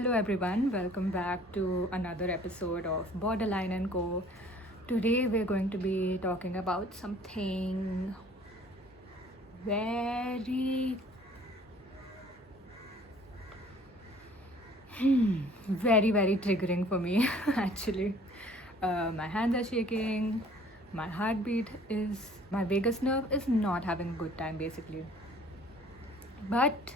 Hello everyone, welcome back to another episode of Borderline and Co. Today we're going to be talking about something very very triggering for me actually. My hands are shaking, my heartbeat is, my vagus nerve is not having a good time basically. But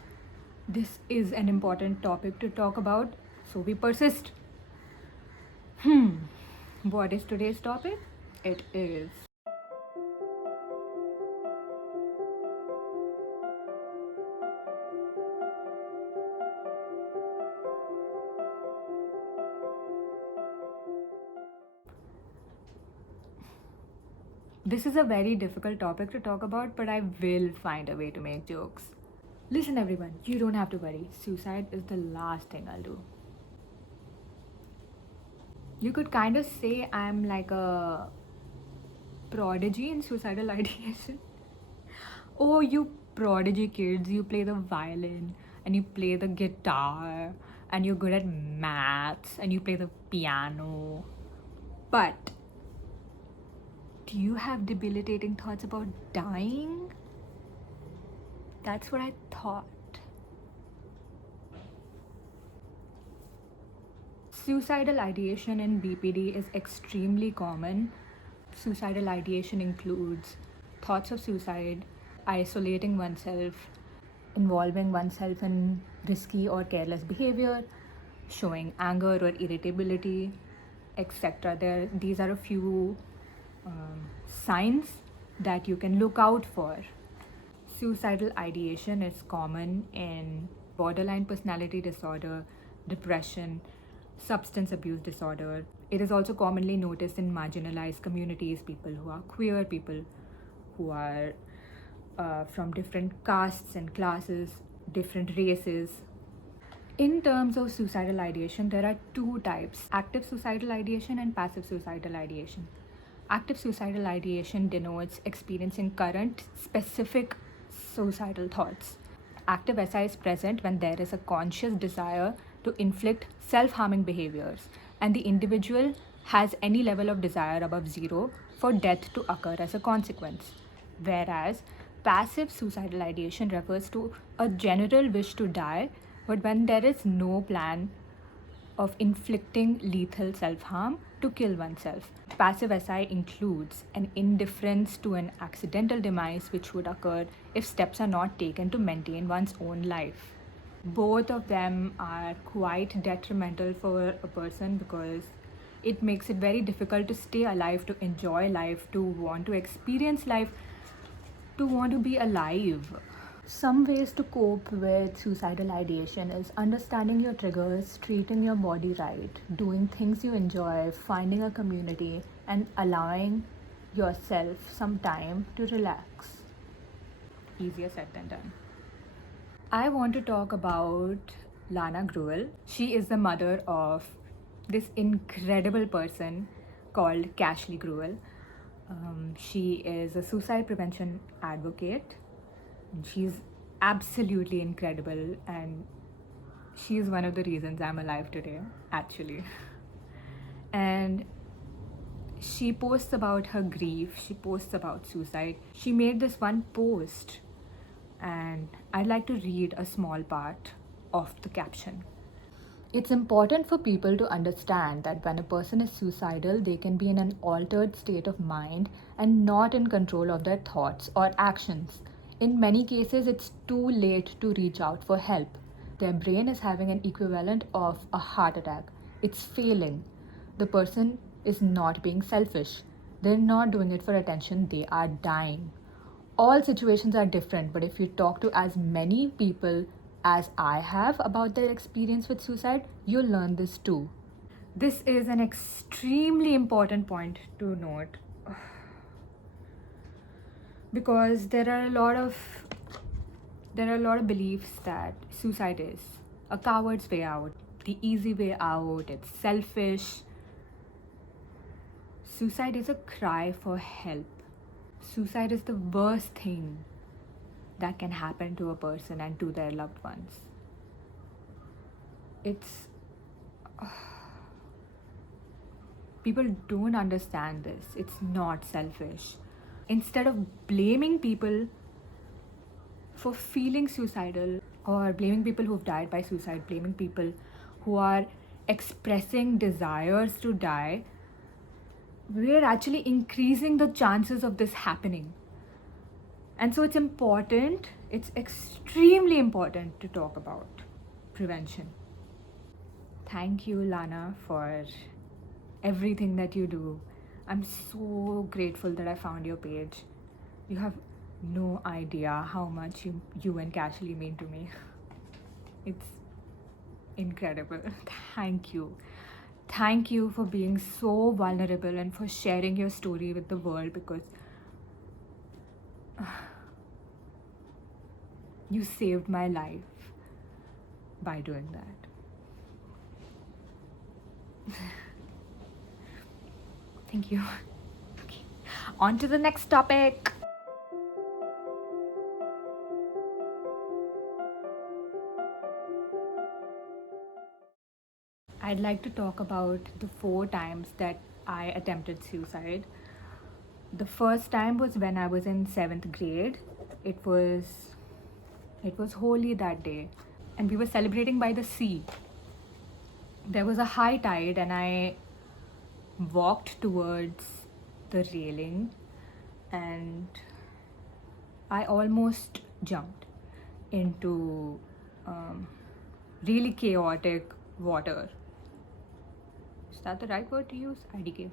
this is an important topic to talk about, so we persist. What is today's topic? It is this is a very difficult topic to talk about, but I will find a way to make jokes. Listen, everyone, you don't have to worry. Suicide is the last thing I'll do. You could kind of say I'm like a prodigy in suicidal ideation. Oh, you prodigy kids, you play the violin and you play the guitar and you're good at maths and you play the piano. But do you have debilitating thoughts about dying? That's what I thought. Suicidal ideation in BPD is extremely common. Suicidal ideation includes thoughts of suicide, isolating oneself, involving oneself in risky or careless behavior, showing anger or irritability, etc. These are a few signs that you can look out for. Suicidal ideation is common in borderline personality disorder, depression, substance abuse disorder. It is also commonly noticed in marginalized communities, people who are queer, people who are from different castes and classes, different races. In terms of suicidal ideation, there are two types: active suicidal ideation and passive suicidal ideation. Active suicidal ideation denotes experiencing current specific suicidal thoughts. Active SI is present when there is a conscious desire to inflict self-harming behaviors and the individual has any level of desire above zero for death to occur as a consequence. Whereas passive suicidal ideation refers to a general wish to die, but when there is no plan of inflicting lethal self-harm to kill oneself. Passive SI includes an indifference to an accidental demise which would occur if steps are not taken to maintain one's own life. Both of them are quite detrimental for a person because it makes it very difficult to stay alive, to enjoy life, to want to experience life, to want to be alive. Some ways to cope with suicidal ideation is understanding your triggers, treating your body right, doing things you enjoy, finding a community, and allowing yourself some time to relax. Easier said than done. I want to talk about Lana Gruel. She is the mother of this incredible person called Cashley Gruel. She is a suicide prevention advocate. She's absolutely incredible and she's one of the reasons I'm alive today, actually. And she posts about her grief, she posts about suicide. She made this one post and I'd like to read a small part of the caption. It's important for people to understand that when a person is suicidal, they can be in an altered state of mind and not in control of their thoughts or actions. In many cases, it's too late to reach out for help. Their brain is having an equivalent of a heart attack. It's failing. The person is not being selfish. They're not doing it for attention. They are dying. All situations are different, but if you talk to as many people as I have about their experience with suicide, you'll learn this too. This is an extremely important point to note because there are a lot of beliefs that suicide is a coward's way out, the easy way out, it's selfish. Suicide is a cry for help. Suicide is the worst thing that can happen to a person and to their loved ones. It's People don't understand this. It's not selfish. Instead of blaming people for feeling suicidal, or blaming people who've died by suicide, blaming people who are expressing desires to die, we're actually increasing the chances of this happening. And so it's extremely important to talk about prevention. Thank you, Lana, for everything that you do. I'm so grateful that I found your page. You have no idea how much you and Cashley mean to me. It's incredible. Thank you. Thank you for being so vulnerable and for sharing your story with the world, because you saved my life by doing that. Thank you. Okay. On to the next topic. I'd like to talk about the 4 times that I attempted suicide. The first time was when I was in 7th grade. It was Holi that day, and we were celebrating by the sea. There was a high tide, and I walked towards the railing, and I almost jumped into really chaotic water. Is that the right word to use? IDK.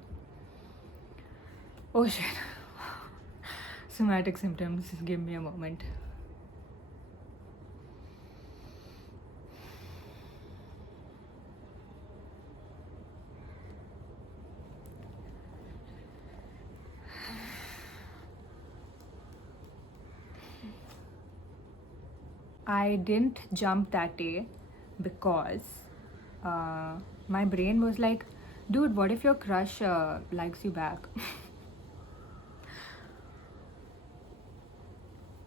Oh shit. Somatic symptoms, give me a moment. I didn't jump that day because my brain was like, dude, what if your crush likes you back?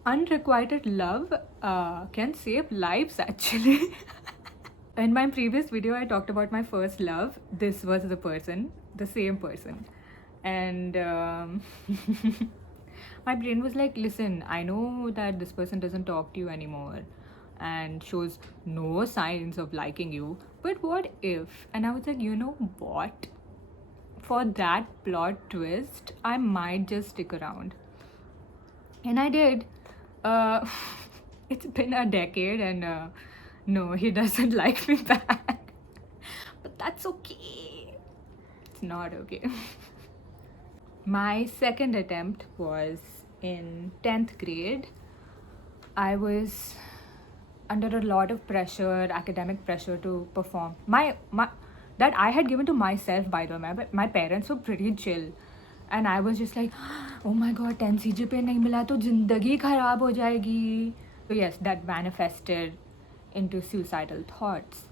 Unrequited love can save lives, actually. In my previous video, I talked about my first love. This was the same person. And my brain was like, listen, I know that this person doesn't talk to you anymore and shows no signs of liking you, but what if? And I was like, you know what? For that plot twist, I might just stick around. And I did. It's been a decade, and no, he doesn't like me back. But that's okay. It's not okay. My second attempt was in 10th grade. I was under a lot of pressure, academic pressure to perform. That I had given to myself, by the way. My parents were pretty chill. And I was just like, oh my god, 10 CGPA nahi mila to zindagi kharab ho jayegi. So yes, that manifested into suicidal thoughts.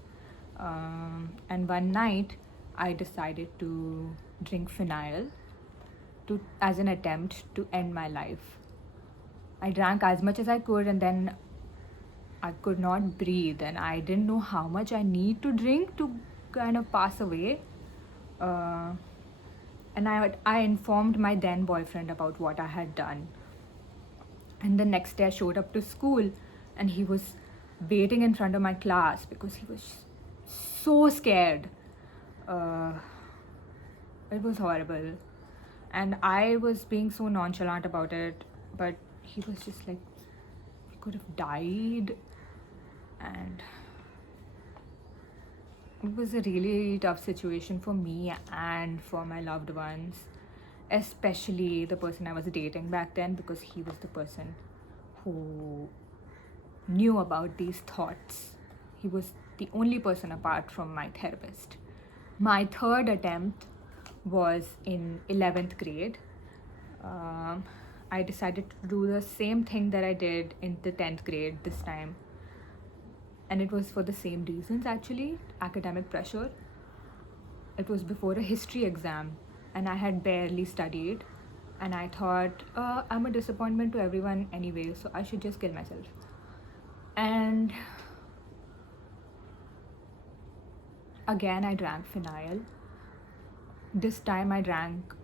And one night, I decided to drink phenyl as an attempt to end my life. I drank as much as I could, and then I could not breathe, and I didn't know how much I need to drink to kind of pass away. And I informed my then boyfriend about what I had done. And the next day I showed up to school, and he was waiting in front of my class because he was so scared. It was horrible. And I was being so nonchalant about it, but he was just like, he could have died. And it was a really tough situation for me and for my loved ones, especially the person I was dating back then, because he was the person who knew about these thoughts. He was the only person apart from my therapist. My third attempt was in 11th grade. I decided to do the same thing that I did in the 10th grade this time. And it was for the same reasons, actually, academic pressure. It was before a history exam, and I had barely studied. And I thought, I'm a disappointment to everyone anyway, so I should just kill myself. And Again, I drank phenyl. This time I drank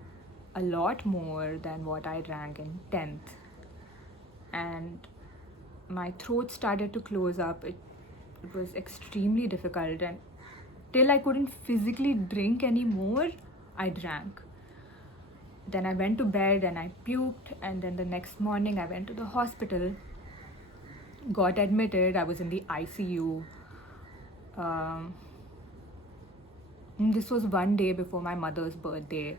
a lot more than what I drank in 10th. And my throat started to close up. It was extremely difficult, and till I couldn't physically drink anymore, I drank. Then I went to bed and I puked, and then the next morning I went to the hospital, got admitted. I was in the ICU. Um, this was one day before my mother's birthday.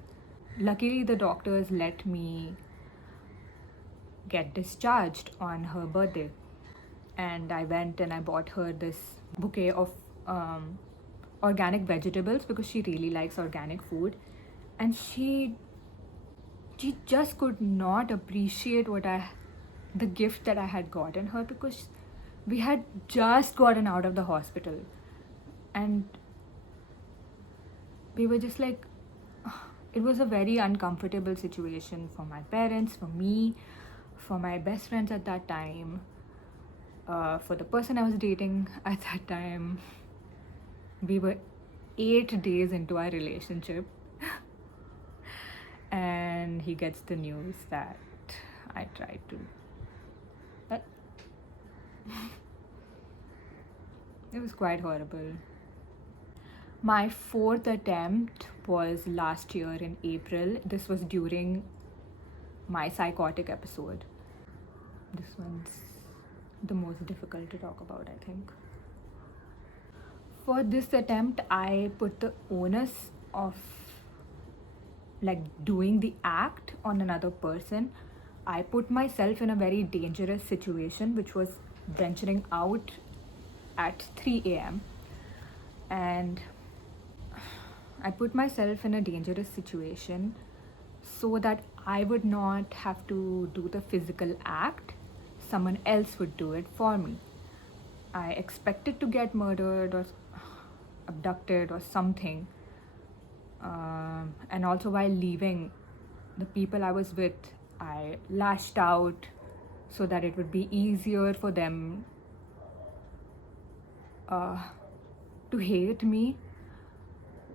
Luckily, the doctors let me get discharged on her birthday. And I went and I bought her this bouquet of organic vegetables because she really likes organic food. And she just could not appreciate the gift that I had gotten her, because we had just gotten out of the hospital. And we were just like, it was a very uncomfortable situation for my parents, for me, for my best friends at that time, for the person I was dating at that time. We were 8 days into our relationship, and he gets the news that I tried to. But it was quite horrible. My 4th attempt was last year in April. This was during my psychotic episode. This one's the most difficult to talk about, I think. For this attempt, I put the onus of like doing the act on another person. I put myself in a very dangerous situation, which was venturing out at 3 a.m. And I put myself in a dangerous situation so that I would not have to do the physical act. Someone else would do it for me. I expected to get murdered or abducted or something. And also while leaving the people I was with, I lashed out so that it would be easier for them to hate me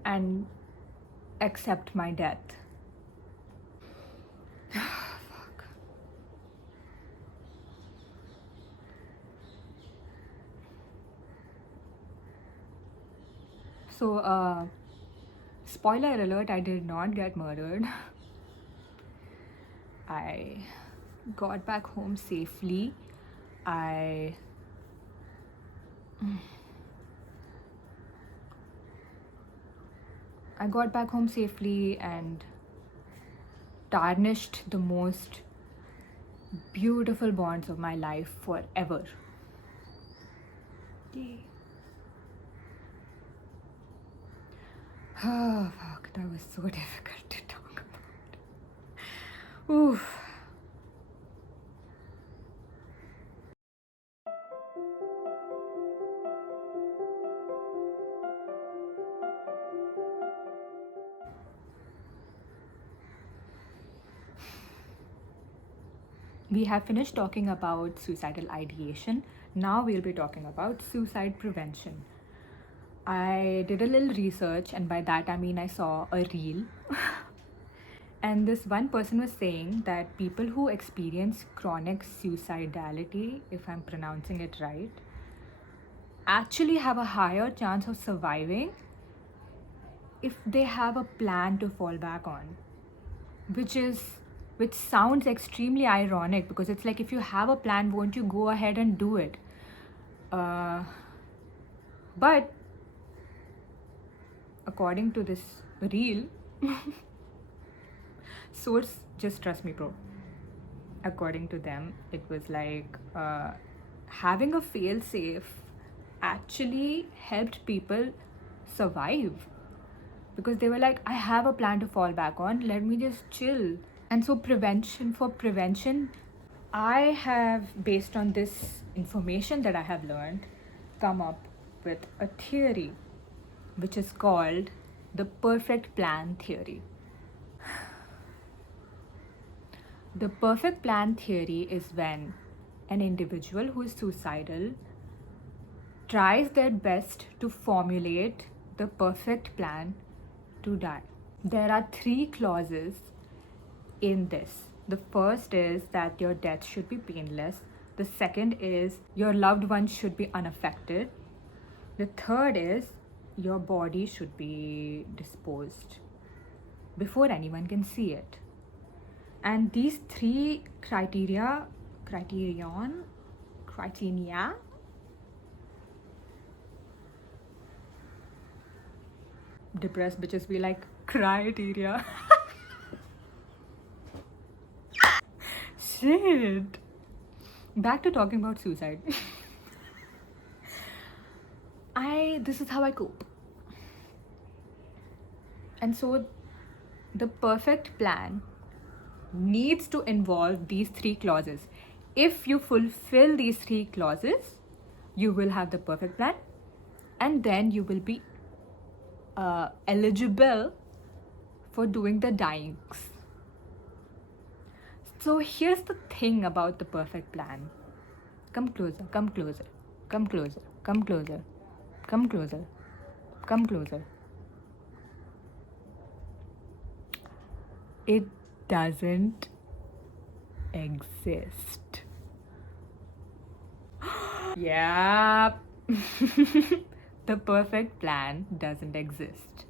and accept my death. Fuck. So, spoiler alert, I did not get murdered. I got back home safely. I got back home safely and tarnished the most beautiful bonds of my life forever. Yay. Oh, fuck, that was so difficult to talk about. Oof. We have finished talking about suicidal ideation. Now we'll be talking about suicide prevention. I did a little research, and by that I mean I saw a reel. And this one person was saying that people who experience chronic suicidality, if I'm pronouncing it right, actually have a higher chance of surviving if they have a plan to fall back on, which sounds extremely ironic, because it's like, if you have a plan, won't you go ahead and do it? But according to this reel, source, just trust me, bro. According to them, it was like having a fail-safe actually helped people survive, because they were like, I have a plan to fall back on, let me just chill. And so prevention, I have, based on this information that I have learned, come up with a theory which is called the perfect plan theory. The perfect plan theory is when an individual who is suicidal tries their best to formulate the perfect plan to die. There are 3 clauses in this. The first is that your death should be painless. The second is your loved ones should be unaffected. The third is your body should be disposed before anyone can see it. And these 3 criteria, depressed bitches be like, criteria. Shit. Back to talking about suicide. This is how I cope. And so the perfect plan needs to involve these 3 clauses. If you fulfill these 3 clauses, you will have the perfect plan, and then you will be eligible for doing the dyings. So here's the thing about the perfect plan. Come closer, come closer, come closer, come closer, come closer, come closer. It doesn't exist. Yeah. The perfect plan doesn't exist.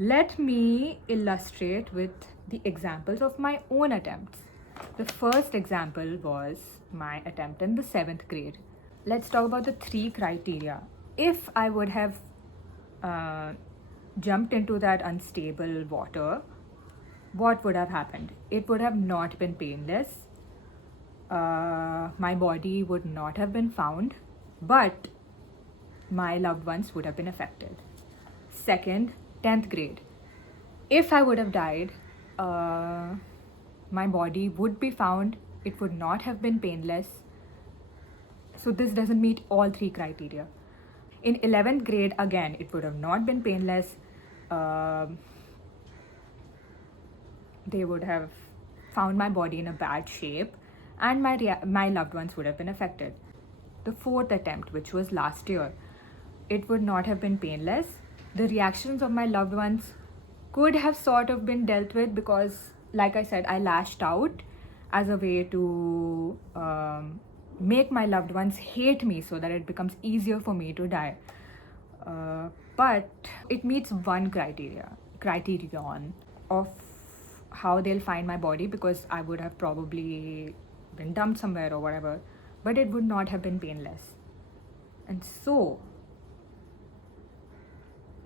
Let me illustrate with the examples of my own attempts. The first example was my attempt in the 7th grade. Let's talk about the 3 criteria. If I would have jumped into that unstable water, what would have happened? It would have not been painless. My body would not have been found, but my loved ones would have been affected. Second, 10th grade. If I would have died, my body would be found. It would not have been painless. So this doesn't meet all 3 criteria. In 11th grade, again, it would have not been painless. They would have found my body in a bad shape, and my loved ones would have been affected. The 4th attempt, which was last year, it would not have been painless. The reactions of my loved ones could have sort of been dealt with because, like I said, I lashed out as a way to make my loved ones hate me so that it becomes easier for me to die. But it meets one criterion of how they'll find my body, because I would have probably been dumped somewhere or whatever, but it would not have been painless. And so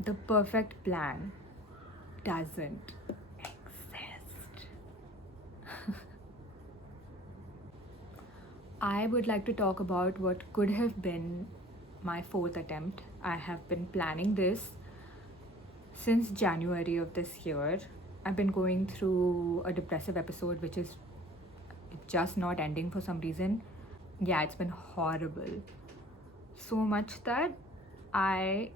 the perfect plan doesn't exist. I would like to talk about what could have been my 4th attempt. I have been planning this since January of this year. I've been going through a depressive episode, which is just not ending for some reason. Yeah, it's been horrible. So much that I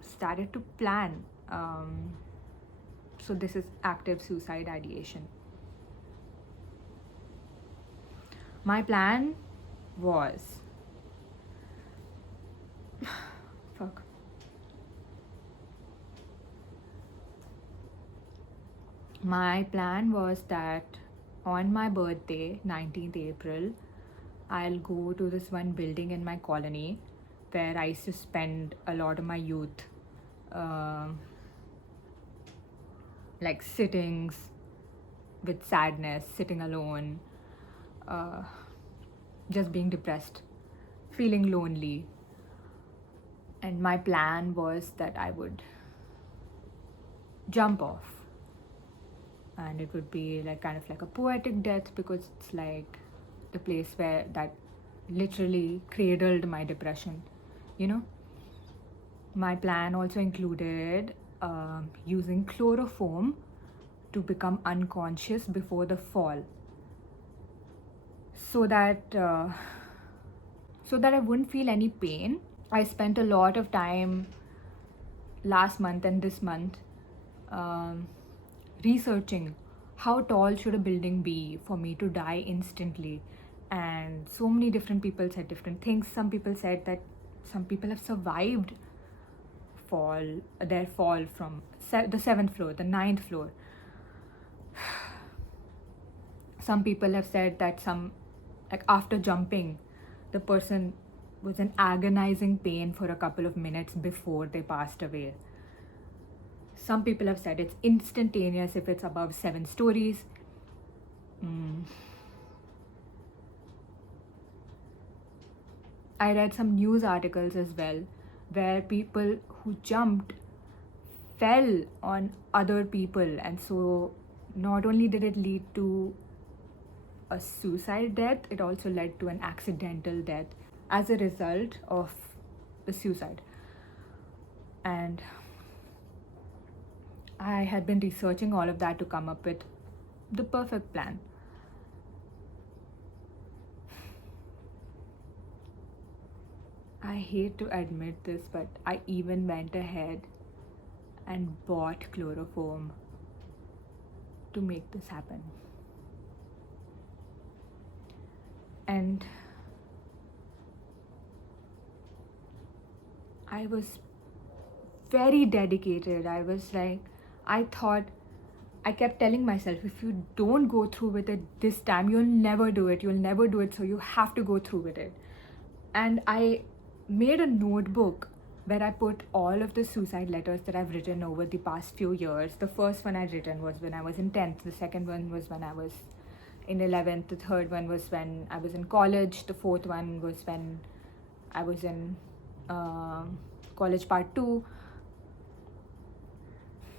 started to plan. So this is active suicide ideation. My plan was fuck. My plan was that on my birthday, 19th April, I'll go to this one building in my colony where I used to spend a lot of my youth, like sittings with sadness, sitting alone, just being depressed, feeling lonely. And my plan was that I would jump off, and it would be like kind of like a poetic death, because it's like the place where that literally cradled my depression, you know. My plan also included using chloroform to become unconscious before the fall, so that I wouldn't feel any pain. I spent a lot of time last month and this month researching how tall should a building be for me to die instantly, and so many different people said different things. Some people said that some people have survived their fall from the 7th floor, the 9th floor. Some people have said that after jumping, the person was in agonizing pain for a couple of minutes before they passed away. Some people have said it's instantaneous if it's above 7 stories. I read some news articles as well where people who jumped fell on other people, and so not only did it lead to a suicide death, it also led to an accidental death as a result of the suicide. And I had been researching all of that to come up with the perfect plan. I hate to admit this, but I even went ahead and bought chloroform to make this happen. And I was very dedicated. I kept telling myself, if you don't go through with it this time, you'll never do it, so you have to go through with it. And I made a notebook where I put all of the suicide letters that I've written over the past few years. The first one I'd written was when I was in 10th, the second one was when I was in 11th, the third one was when I was in college, the fourth one was when I was in college part 2,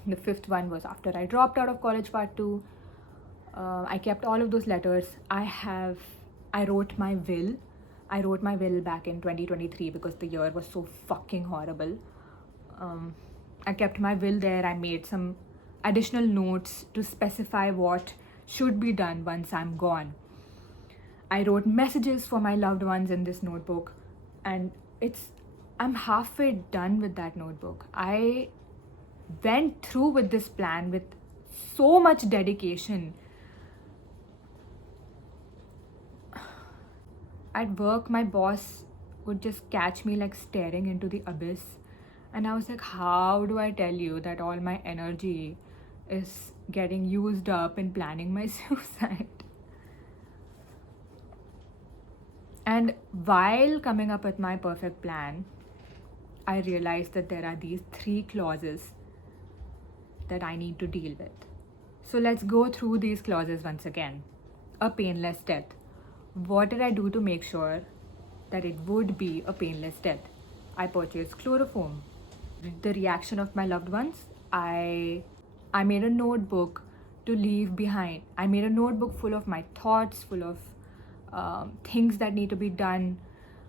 the fifth one was after I dropped out of college part 2. I kept all of those letters. I wrote my will. I wrote my will back in 2023 because the year was so fucking horrible. I kept my will there. I made some additional notes to specify what should be done once I'm gone. I wrote messages for my loved ones in this notebook, and I'm halfway done with that notebook. I went through with this plan with so much dedication. At work, my boss would just catch me staring into the abyss, and I was like, how do I tell you that all my energy is getting used up in planning my suicide? And while coming up with my perfect plan, I realized that there are these 3 clauses that I need to deal with. So let's go through these clauses once again. A painless death. What did I do to make sure that it would be a painless death? I purchased chloroform. The reaction of my loved ones, I made a notebook to leave behind. I made a notebook full of my thoughts, full of things that need to be done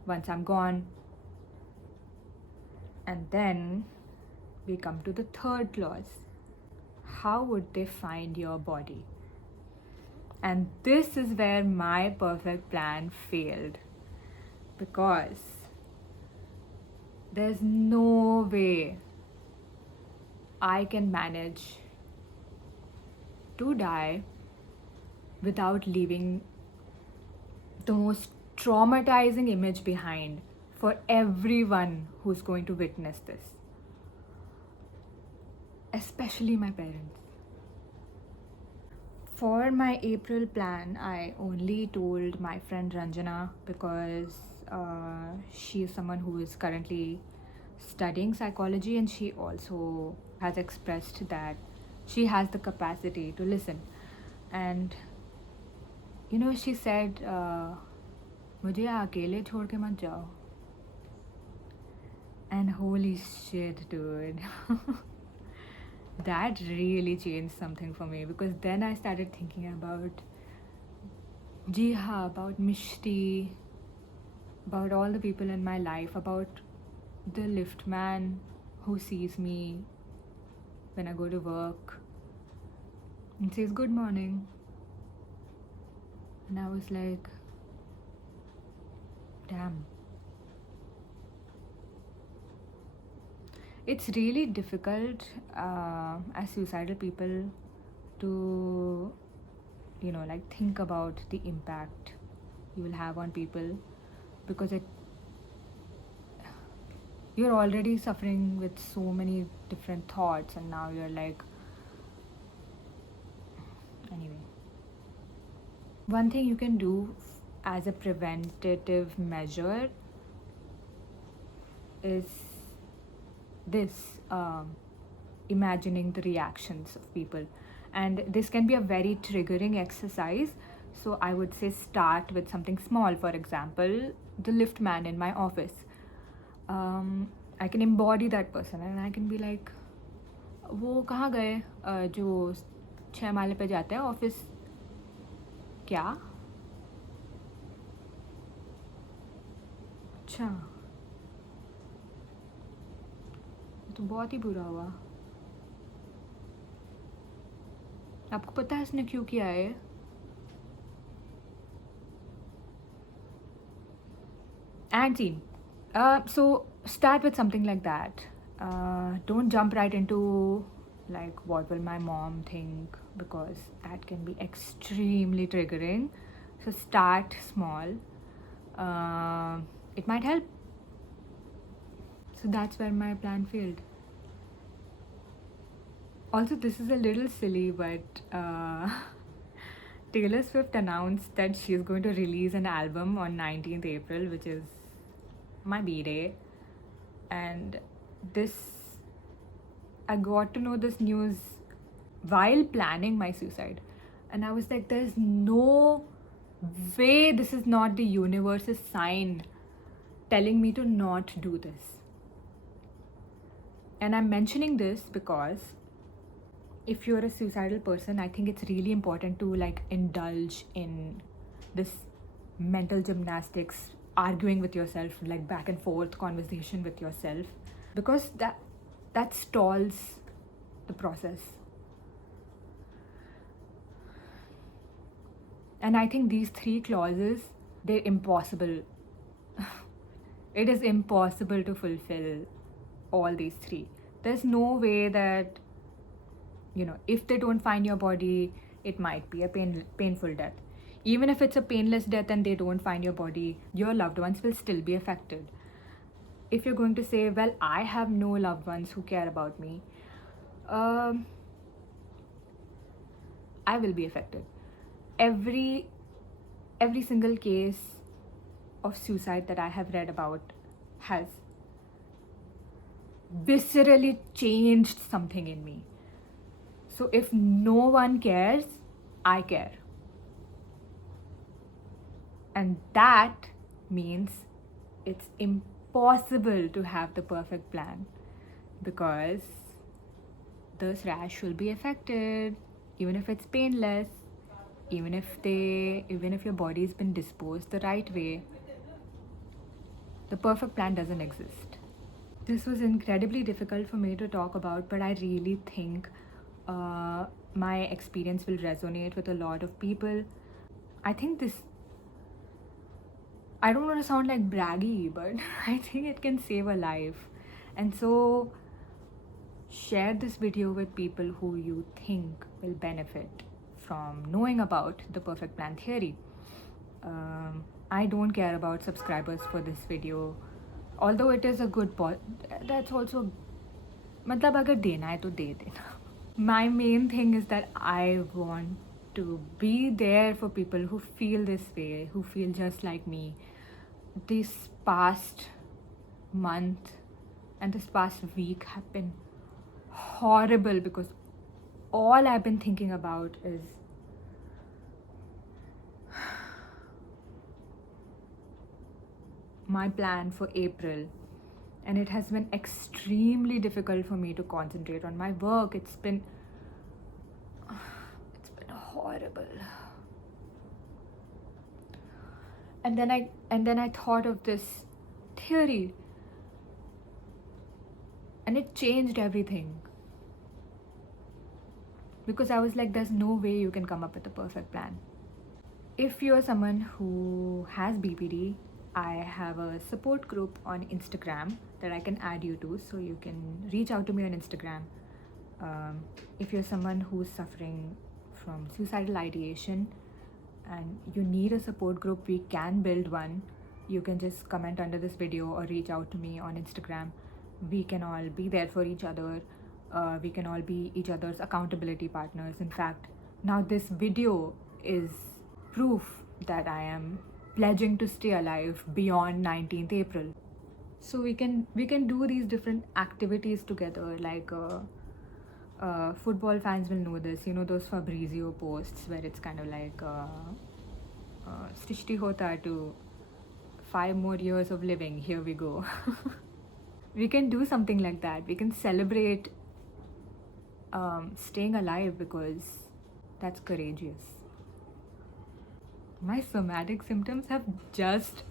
once I'm gone. And then we come to the third clause. How would they find your body? And this is where my perfect plan failed, because there's no way I can manage to die without leaving the most traumatizing image behind for everyone who's going to witness this, especially my parents. For my April plan, I only told my friend Ranjana because she is someone who is currently studying psychology, and she also has expressed that she has the capacity to listen. And she said, मुझे अकेले छोड़ के मत जाओ. And holy shit, dude. That really changed something for me, because then I started thinking about Jiha, about Mishti, about all the people in my life, about the lift man who sees me when I go to work and says good morning. And I was like, damn. It's really difficult as suicidal people to, think about the impact you will have on people, because you're already suffering with so many different thoughts, and now you're like, anyway. One thing you can do as a preventative measure is this, imagining the reactions of people. And this can be a very triggering exercise. So I would say start with something small. For example, the lift man in my office. I can embody that person and I can be like, वो कहाँ गए जो 6 माले पे जाते हैं office? क्या? अच्छा, तो बहुत ही बुरा हुआ. आपको पता है इसने क्यों किया है? And scene. So start with something like that. Don't jump right into like what will my mom think, because that can be extremely triggering. So start small. It might help. So that's where my plan failed. Also, this is a little silly, but Taylor Swift announced that she's going to release an album on 19th April, which is my B-Day. And I got to know this news while planning my suicide. And I was like, there's no way this is not the universe's sign telling me to not do this. And I'm mentioning this because if you're a suicidal person, I think it's really important to like indulge in this mental gymnastics, arguing with yourself, like back and forth conversation with yourself, because that stalls the process. And I think these 3 clauses, they're impossible. It is impossible to fulfill all these 3. There's no way that, if they don't find your body, it might be a painful death. Even if it's a painless death and they don't find your body, your loved ones will still be affected. If you're going to say, well, I have no loved ones who care about me, I will be affected. Every single case of suicide that I have read about has viscerally changed something in me. So if no one cares, I care. And that means it's impossible to have the perfect plan, because the rash will be affected, even if it's painless, even if your body's been disposed the right way. The perfect plan doesn't exist. This was incredibly difficult for me to talk about, but I really think my experience will resonate with a lot of people. I think I don't want to sound like braggy, but I think it can save a life. And so share this video with people who you think will benefit from knowing about the perfect plan theory. I don't care about subscribers for this video, although it is a good that's also, matlab agar dena hai to de dena. My main thing is that I want to be there for people who feel this way, who feel just like me. This past month and this past week have been horrible, because all I've been thinking about is my plan for April, and it has been extremely difficult for me to concentrate on my work. It's been horrible. And then I thought of this theory, and it changed everything, because I was like, there's no way you can come up with a perfect plan. If you're someone who has BPD, I have a support group on Instagram that I can add you to, so you can reach out to me on Instagram. If you're someone who's suffering from suicidal ideation and you need a support group, we can build one. You can just comment under this video or reach out to me on Instagram. We can all be there for each other. We can all be each other's accountability partners. In fact, now this video is proof that I am pledging to stay alive beyond 19th April. So we can do these different activities together, like football fans will know this, you know, those Fabrizio posts where it's kind of like Srishti Hota to 5 more years of living, here we go. We can do something like that. We can celebrate staying alive because that's courageous. My somatic symptoms have just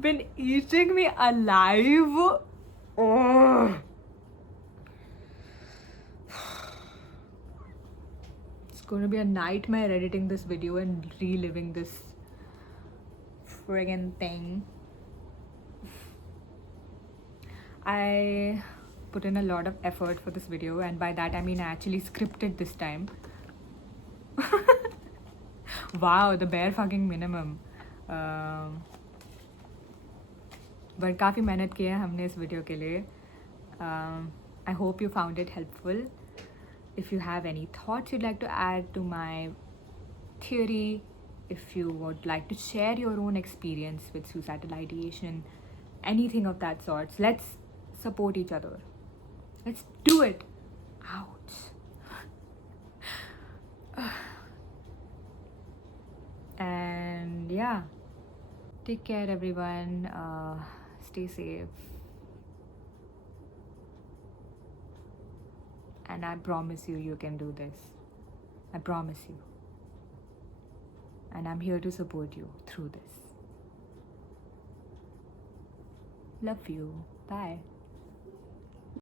been eating me alive. Oh. It's going to be a nightmare editing this video and reliving this friggin' thing. I put in a lot of effort for this video, and by that I mean I actually scripted this time. Wow, the bare fucking minimum. But काफ़ी मेहनत की है हमने इस video के लिए. I hope you found it helpful. If you have any thoughts you'd like to add to my theory, if you would like to share your own experience with suicidal ideation, anything of that sort, let's support each other. Let's do it. Ouch. And yeah, take care everyone. Stay safe. And I promise you can do this. I promise you. And I'm here to support you through this. Love you. Bye.